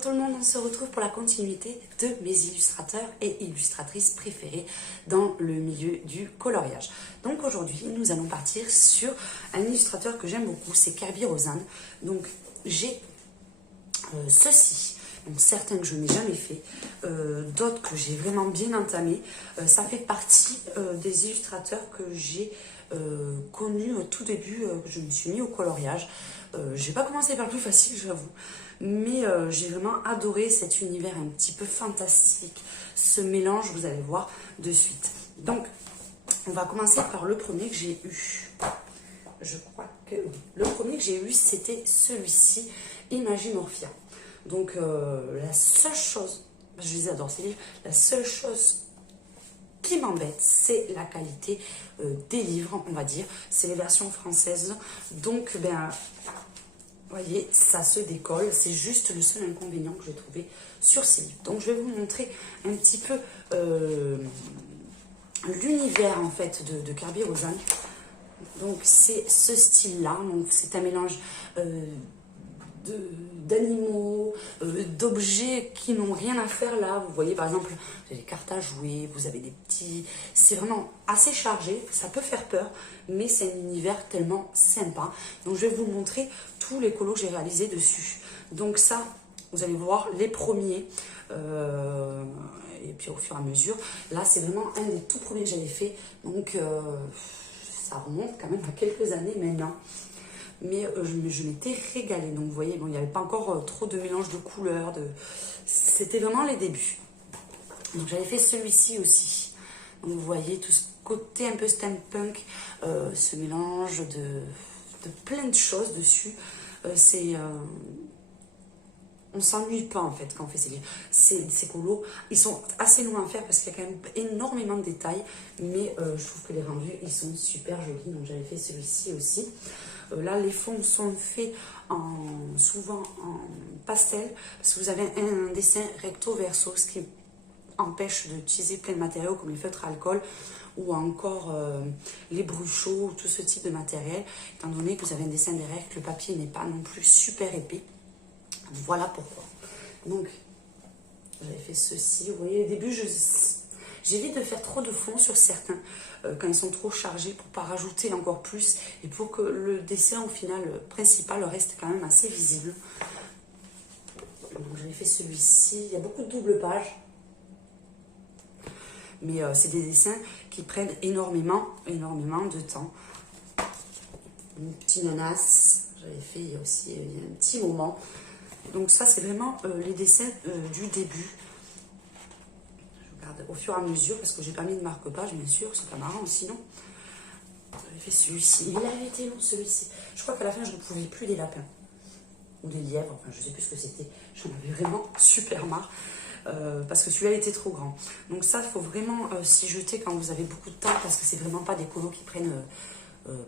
Bonjour tout le monde, on se retrouve pour la continuité de mes illustrateurs et illustratrices préférés dans le milieu du coloriage. Donc aujourd'hui, nous allons partir sur un illustrateur que j'aime beaucoup, c'est Kerby Rosanes. Donc j'ai ceci, donc certains que je n'ai jamais fait, d'autres que j'ai vraiment bien entamés. Ça fait partie des illustrateurs que j'ai connus au tout début, que je me suis mis au coloriage. J'ai pas commencé par le plus facile, j'avoue, mais j'ai vraiment adoré cet univers un petit peu fantastique, ce mélange, vous allez voir de suite. Donc, on va commencer par le premier que j'ai eu. Je crois que le premier que j'ai eu, c'était celui-ci, Imagimorphia. Donc, la seule chose, je les adore ces livres, la seule chose qui m'embête, c'est la qualité des livres, on va dire. C'est les versions françaises. Donc, ben, vous voyez, ça se décolle. C'est juste le seul inconvénient que j'ai trouvé sur ces livres. Donc, je vais vous montrer un petit peu l'univers, en fait, de Kerby Rosanes. Donc, c'est ce style-là. Donc, c'est un mélange d'animaux, d'objets qui n'ont rien à faire là. Vous voyez par exemple, vous avez des cartes à jouer, vous avez des petits... C'est vraiment assez chargé, ça peut faire peur, mais c'est un univers tellement sympa. Donc je vais vous montrer tous les colos que j'ai réalisés dessus. Donc ça, vous allez voir les premiers, et puis au fur et à mesure, là c'est vraiment un des tout premiers que j'avais fait. Donc ça remonte quand même à quelques années maintenant. Mais je m'étais régalée. Donc vous voyez, bon, il n'y avait pas encore trop de mélange de couleurs. C'était vraiment les débuts. Donc j'avais fait celui-ci aussi. Donc vous voyez tout ce côté un peu steampunk, ce mélange de plein de choses dessus. On s'ennuie pas en fait quand on fait ces colos. Ils sont assez longs à faire parce qu'il y a quand même énormément de détails. Mais je trouve que les rendus, ils sont super jolis. Donc j'avais fait celui-ci aussi. Là, les fonds sont faits souvent en pastel, parce que vous avez un dessin recto verso, ce qui empêche d'utiliser plein de matériaux comme les feutres à alcool ou encore les bruchaux, tout ce type de matériel, étant donné que vous avez un dessin derrière, que le papier n'est pas non plus super épais. Voilà pourquoi. Donc, j'avais fait ceci. Vous voyez, au début, j'évite de faire trop de fond sur certains quand ils sont trop chargés pour ne pas rajouter encore plus et pour que le dessin au final principal reste quand même assez visible. Donc j'avais fait celui-ci, il y a beaucoup de doubles pages, mais c'est des dessins qui prennent énormément de temps. Une petite nanas, j'avais fait aussi il y a un petit moment. Donc ça c'est vraiment les dessins du début. Au fur et à mesure, parce que j'ai pas mis de marque-page, bien sûr, c'est pas marrant sinon. J'avais fait celui-ci. Il avait été long celui-ci. Je crois qu'à la fin, je ne pouvais plus des lapins. Ou des lièvres, enfin, je sais plus ce que c'était. J'en avais vraiment super marre. Parce que celui-là était trop grand. Donc ça, il faut vraiment s'y jeter quand vous avez beaucoup de temps, parce que c'est vraiment pas des colos qui prennent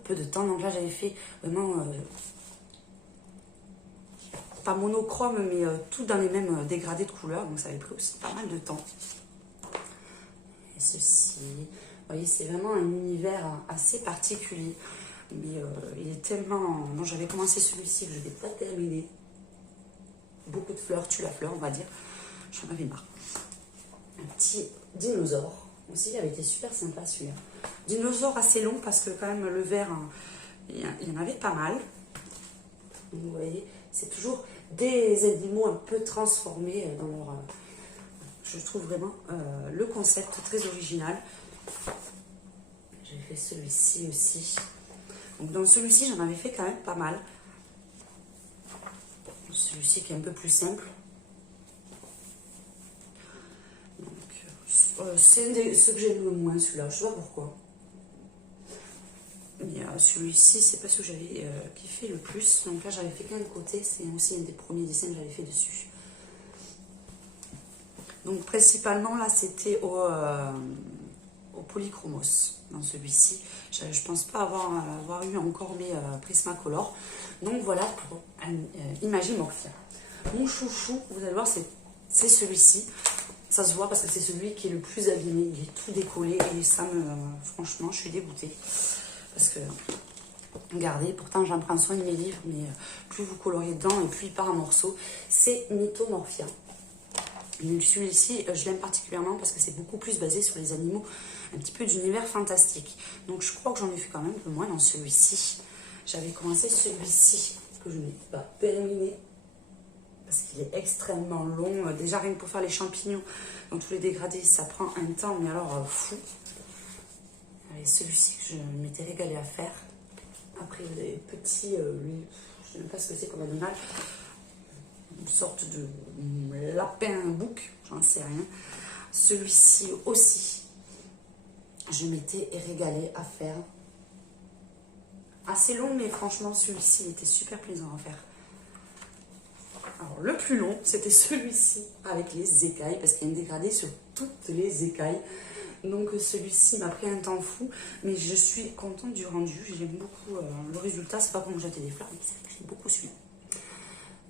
peu de temps. Donc là, j'avais fait vraiment... pas monochrome, mais tout dans les mêmes dégradés de couleurs. Donc ça avait pris aussi pas mal de temps. Ceci, vous voyez, c'est vraiment un univers assez particulier, mais il est tellement... Bon, j'avais commencé celui-ci que je n'ai pas terminé. Beaucoup de fleurs, tue la fleur, on va dire. J'en avais marre. Un petit dinosaure aussi, il avait été super sympa celui-là. Dinosaure assez long parce que quand même le vert, il y en avait pas mal. Donc, vous voyez, c'est toujours des animaux un peu transformés dans leur... Je trouve vraiment le concept très original. J'ai fait celui-ci aussi. Donc dans celui-ci, j'en avais fait quand même pas mal. Celui-ci qui est un peu plus simple. C'est ce que j'aime le moins, celui-là. Je sais pas pourquoi. Mais celui-ci, c'est pas ce que j'avais kiffé le plus. Donc là, j'avais fait qu'un côté. C'est aussi un des premiers dessins que j'avais fait dessus. Donc principalement là c'était au polychromos dans celui-ci. Je pense pas avoir eu encore mes Prismacolor. Donc voilà pour Imagimorphia. Mon chouchou, vous allez voir, c'est celui-ci. Ça se voit parce que c'est celui qui est le plus abîmé. Il est tout décollé et ça me... franchement, je suis dégoûtée. Parce que garder. Pourtant, j'en prends soin de mes livres, mais plus vous coloriez dedans et plus il part en morceaux. C'est Mythomorphia. Celui-ci, je l'aime particulièrement parce que c'est beaucoup plus basé sur les animaux, un petit peu d'univers fantastique. Donc, je crois que j'en ai fait quand même un peu moins dans celui-ci. J'avais commencé celui-ci, que je n'ai pas terminé, parce qu'il est extrêmement long. Déjà, rien que pour faire les champignons dans tous les dégradés, ça prend un temps, mais alors fou. Et celui-ci que je m'étais régalée à faire. Après, les petits, lui, je ne sais même pas ce que c'est comme animal. Une sorte de lapin bouc, j'en sais rien. Celui-ci aussi, je m'étais régalée à faire. Assez long, mais franchement, celui-ci était super plaisant à faire. Alors, le plus long, c'était celui-ci avec les écailles, parce qu'il y a une dégradée sur toutes les écailles. Donc, celui-ci m'a pris un temps fou, mais je suis contente du rendu. J'aime beaucoup le résultat. C'est pas pour me jeter des fleurs, mais j'aime beaucoup celui-là.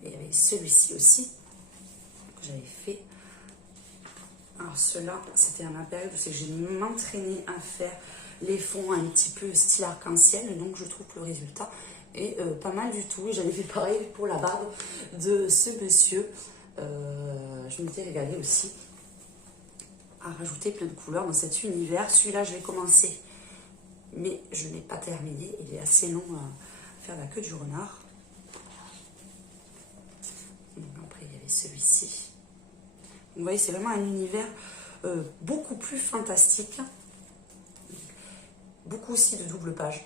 Et il y avait celui-ci aussi, que j'avais fait. Alors, ceux-là, c'était à ma période où j'ai m'entraîné à faire les fonds un petit peu style arc-en-ciel. Donc, je trouve que le résultat est pas mal du tout. Et j'avais fait pareil pour la barbe de ce monsieur. Je m'étais régalée aussi à rajouter plein de couleurs dans cet univers. Celui-là, je l'ai commencé, mais je n'ai pas terminé. Il est assez long à faire la queue du renard. Après, il y avait celui-ci. Vous voyez, c'est vraiment un univers beaucoup plus fantastique. Beaucoup aussi de double page.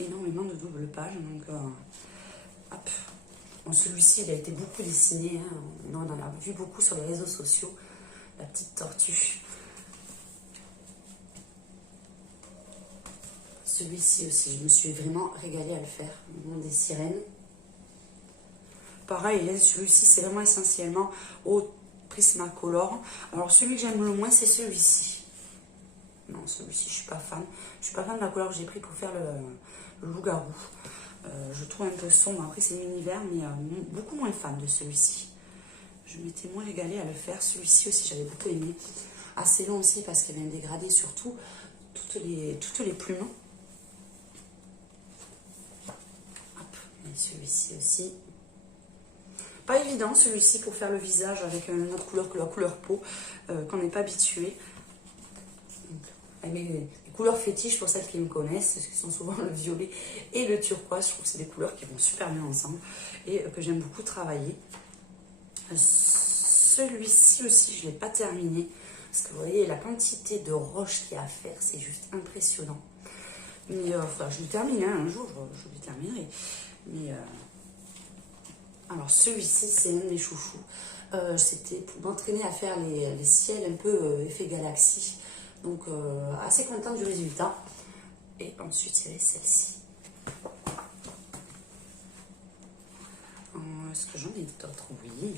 Énormément de double page. Donc, hop. Bon, celui-ci, il a été beaucoup dessiné. Hein. On en a vu beaucoup sur les réseaux sociaux. La petite tortue. Celui-ci aussi, je me suis vraiment régalée à le faire. Le monde des sirènes. Pareil, celui-ci, c'est vraiment essentiellement au Prismacolor. Alors, celui que j'aime le moins, c'est celui-ci. Non, celui-ci, je suis pas fan. Je suis pas fan de la couleur que j'ai pris pour faire le loup-garou. Je trouve un peu sombre. Après, c'est l'univers, mais beaucoup moins fan de celui-ci. Je m'étais moins régalée à le faire. Celui-ci aussi, j'avais beaucoup aimé. Assez long aussi, parce qu'il y avait un dégradé surtout. Toutes les plumes. Hop, et celui-ci aussi. Pas évident celui-ci pour faire le visage avec une autre couleur que la couleur peau, qu'on n'est pas habitué. Avec les couleurs fétiches pour celles qui me connaissent, parce qu'ils sont souvent le violet et le turquoise. Je trouve que c'est des couleurs qui vont super bien ensemble et que j'aime beaucoup travailler. Celui-ci aussi, je ne l'ai pas terminé, parce que vous voyez la quantité de roches qu'il y a à faire, c'est juste impressionnant. Mais enfin, je le termine, hein, un jour, je le terminerai. Mais alors celui-ci, c'est un de mes chouchous. C'était pour m'entraîner à faire les ciels un peu effet galaxie. Donc, assez contente du résultat. Et ensuite, il y avait celle-ci. Est-ce que j'en ai d'autres? Oui.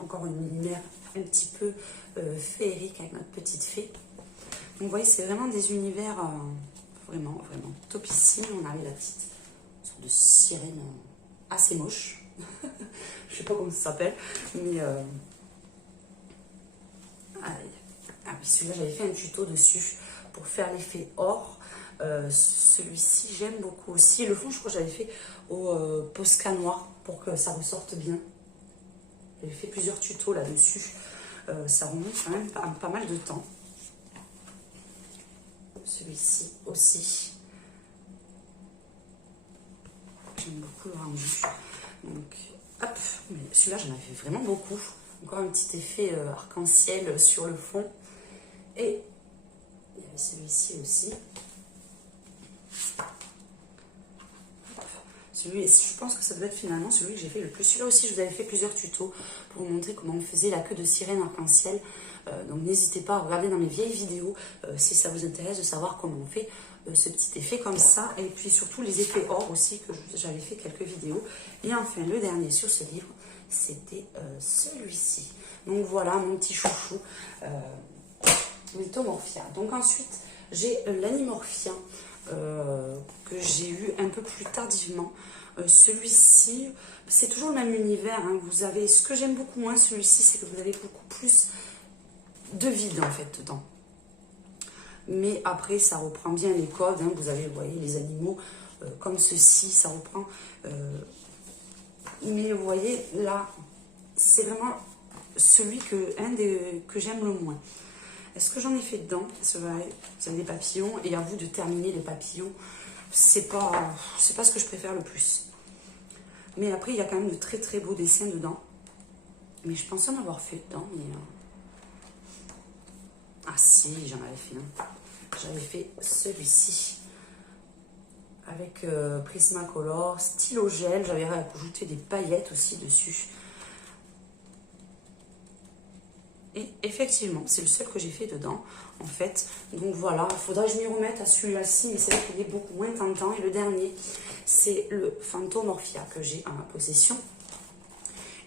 Encore une lumière un petit peu féerique avec notre petite fée. Donc, vous voyez, c'est vraiment des univers vraiment topissime. On avait la petite sorte de sirène assez moche. Je sais pas comment ça s'appelle. Mais... Ah oui, celui-là, j'avais fait un tuto dessus pour faire l'effet or. Celui-ci, j'aime beaucoup aussi. Le fond, je crois que j'avais fait au Posca noir pour que ça ressorte bien. J'avais fait plusieurs tutos là-dessus. Ça remonte quand même pas mal de temps. Celui-ci aussi. J'aime beaucoup le rendu. Donc, hop. Mais celui-là, j'en avais vraiment beaucoup. Encore un petit effet arc-en-ciel sur le fond. Et il y avait celui-ci aussi. Celui, je pense que ça doit être finalement celui que j'ai fait le plus. Celui-là aussi, je vous avais fait plusieurs tutos pour vous montrer comment on faisait la queue de sirène arc-en-ciel. Donc n'hésitez pas à regarder dans mes vieilles vidéos si ça vous intéresse de savoir comment on fait ce petit effet comme ça. Et puis surtout les effets or aussi, que j'avais fait quelques vidéos. Et enfin, le dernier sur ce livre, c'était celui-ci. Donc voilà, mon petit chouchou. Mythomorphia. Donc ensuite, j'ai l'Animorphia que j'ai eu un peu plus tardivement. Celui-ci, c'est toujours le même univers. Hein. Vous avez, ce que j'aime beaucoup moins, celui-ci, c'est que vous avez beaucoup plus de vide en fait dedans. Mais après, ça reprend bien les codes. Hein. Vous avez, vous voyez, les animaux comme ceci, ça reprend. Mais vous voyez, là, c'est vraiment celui que j'aime le moins. Est-ce que j'en ai fait dedans? Vous avez des papillons et à vous de terminer les papillons. C'est pas ce que je préfère le plus. Mais après, il y a quand même de très très beaux dessins dedans. Mais je pensais en avoir fait dedans. Mais ah si, j'en avais fait un. J'avais fait celui-ci. Avec Prismacolor, stylo gel. J'avais rajouté des paillettes aussi dessus. Et effectivement, c'est le seul que j'ai fait dedans, en fait. Donc voilà, il faudra que je m'y remette à celui-ci, mais c'est vrai qu'il est beaucoup moins tentant. Et le dernier, c'est le Phantomorphia que j'ai en ma possession.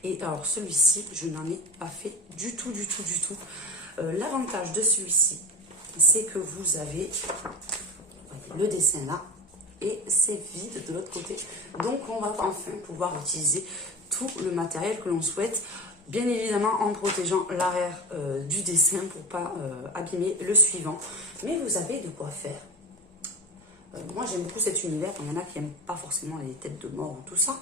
Et alors celui-ci, je n'en ai pas fait du tout. L'avantage de celui-ci, c'est que vous avez le dessin là, et c'est vide de l'autre côté. Donc on va enfin pouvoir utiliser tout le matériel que l'on souhaite. Bien évidemment en protégeant l'arrière du dessin pour ne pas abîmer le suivant. Mais vous avez de quoi faire. Moi j'aime beaucoup cet univers. Il y en a qui n'aiment pas forcément les têtes de mort ou tout ça.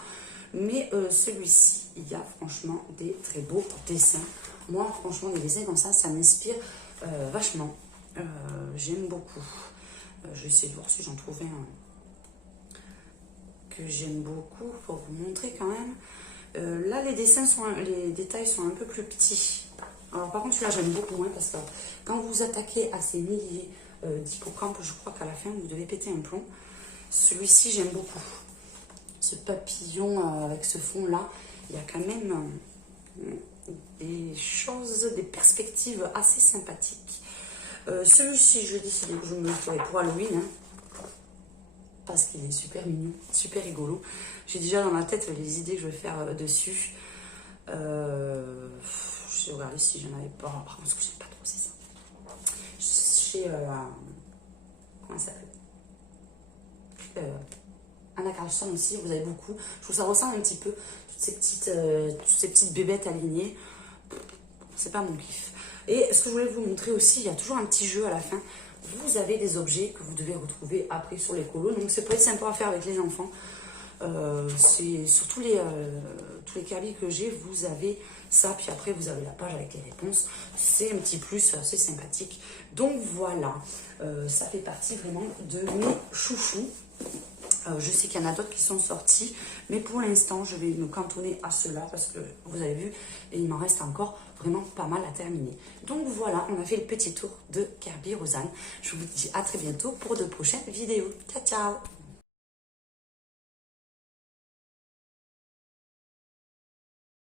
Mais celui-ci, il y a franchement des très beaux dessins. Moi franchement des dessins comme ça m'inspire vachement. J'aime beaucoup. Je vais essayer de voir si j'en trouvais un que j'aime beaucoup pour vous montrer quand même. Là, les détails sont un peu plus petits. Alors, par contre, celui-là, j'aime beaucoup moins parce que quand vous attaquez à ces milliers d'hippocampes, je crois qu'à la fin, vous devez péter un plomb. Celui-ci, j'aime beaucoup. Ce papillon avec ce fond-là, il y a quand même des choses, des perspectives assez sympathiques. Celui-ci, je décidé que je me le ferai pour Halloween. Hein, parce qu'il est super mignon, super rigolo. J'ai déjà dans ma tête les idées que je vais faire dessus. Je vais regarder si j'en avais pas. Par contre, ce que j'aime pas trop, c'est ça. Chez comment ça s'appelle, Anna Carlson aussi, vous avez beaucoup. Je trouve que ça ressemble un petit peu toutes ces petites bébêtes alignées. C'est pas mon kiff. Et ce que je voulais vous montrer aussi, il y a toujours un petit jeu à la fin. Vous avez des objets que vous devez retrouver après sur les colos. Donc, c'est pas sympa à faire avec les enfants. C'est sur tous les Kirby que j'ai, vous avez ça. Puis après, vous avez la page avec les réponses. C'est un petit plus assez sympathique. Donc, voilà. Ça fait partie vraiment de mes chouchous. Je sais qu'il y en a d'autres qui sont sortis, mais pour l'instant, je vais me cantonner à ceux-là parce que vous avez vu, et il m'en reste encore vraiment pas mal à terminer. Donc voilà, on a fait le petit tour de Kirby Roseanne. Je vous dis à très bientôt pour de prochaines vidéos. Ciao, ciao!